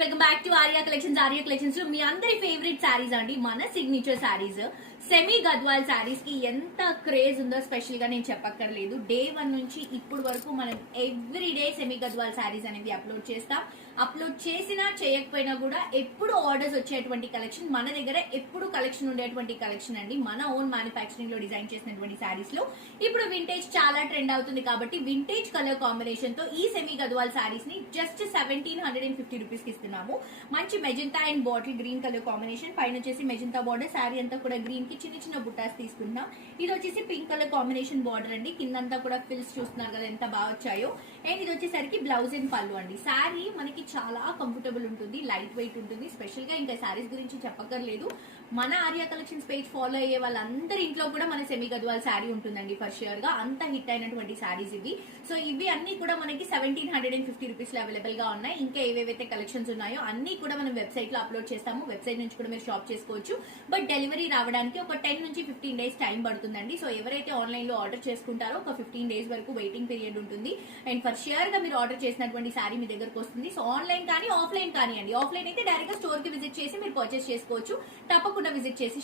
Welcome back to Arya collections లో మీ అందరి favourite saris అండి. మన సిగ్నేచర్ శారీస్ సెమీ గద్వాల్ శారీస్ కి ఎంత క్రేజ్ ఉందో స్పెషల్ గా నేను చెప్పక్కర్లేదు. డే 1 నుంచి ఇప్పుడు వరకు మనం every day semi Gadwal saris అనేది అప్లోడ్ చేస్తాం. అప్లోడ్ చేసినా చేయకపోయినా కూడా ఎప్పుడు ఆర్డర్స్ వచ్చేటువంటి కలెక్షన్ మన దగ్గర, ఎప్పుడు కలెక్షన్ ఉండేటువంటి కలెక్షన్ అండి. మన ఓన్ మ్యానుఫ్యాక్చరింగ్ లో డిజైన్ చేసినటువంటి శారీస్ లో ఇప్పుడు వింటేజ్ చాలా ట్రెండ్ అవుతుంది కాబట్టి వింటేజ్ కలర్ కాంబినేషన్ తో ఈ సెమీ గద్వాల్ శారీస్ ని జస్ట్ 1750 రూపీస్ కి ఇస్తున్నాము. మంచి magenta and bottle green colour combination, పైన వచ్చేసి మెజెంటా బార్డర్, శారీ అంతా కూడా గ్రీన్ కి చిన్న చిన్న బుట్టాస్ తీసుకుంటాం. ఇది వచ్చేసి పింక్ కలర్ కాంబినేషన్ బార్డర్ అండి. కిందంతా కూడా ఫిల్స్ చూస్తున్నారు కదా ఎంత బాగా వచ్చాయో. అండ్ ఇది వచ్చేసరికి బ్లౌజ్ అండ్ పళ్ళు అండి. శారీ మనకి చాలా కంఫర్టబుల్ ఉంటుంది, లైట్ వెయిట్ ఉంటుంది. స్పెషల్ గా ఇంకా శారీస్ గురించి చెప్పక్కర్లేదు. మన ఆర్యా కలెక్షన్స్ పేజ్ ఫాలో అయ్యే వాళ్ళందరి ఇంట్లో కూడా మన సెమీ గద్వాల్ శారీ ఉంటుందండి ఫర్ ష్యూర్ గా. అంత హిట్ అయినటువంటి శారీస్ ఇవి. సో ఇవి అన్ని కూడా మనకి 1750 రూపీస్ లో అవైలబుల్ గా ఉన్నాయి. ఇంకా ఏవేవైతే కలెక్షన్స్ ఉన్నాయో అన్ని కూడా మనం వెబ్సైట్ లో అప్లోడ్ చేస్తాము. వెబ్సైట్ నుంచి కూడా మీరు షాప్ చేసుకోవచ్చు. బట్ డెలివరీ రావడానికి ఒక 10 నుంచి 15 డేస్ టైం పడుతుందండి. సో ఎవరైతే ఆన్లైన్ లో ఆర్డర్ చేసుకుంటారో ఒక 15 డేస్ వరకు వెయిటింగ్ పీరియడ్ ఉంటుంది. అండ్ ఫర్ ష్యూర్ గా మీరు ఆర్డర్ చేసినటువంటి శారీ మీ దగ్గరకు వస్తుంది. సో ఆన్లైన్ కానీ ఆఫ్లైన్ కానీ అండి. ఆఫ్లైన్ అయితే డైరెక్ట్ గా స్టోర్ కి విజిట్ చేసి మీరు పర్చేస్ చేసుకోవచ్చు. తప్పకుండా విజిట్ చేసి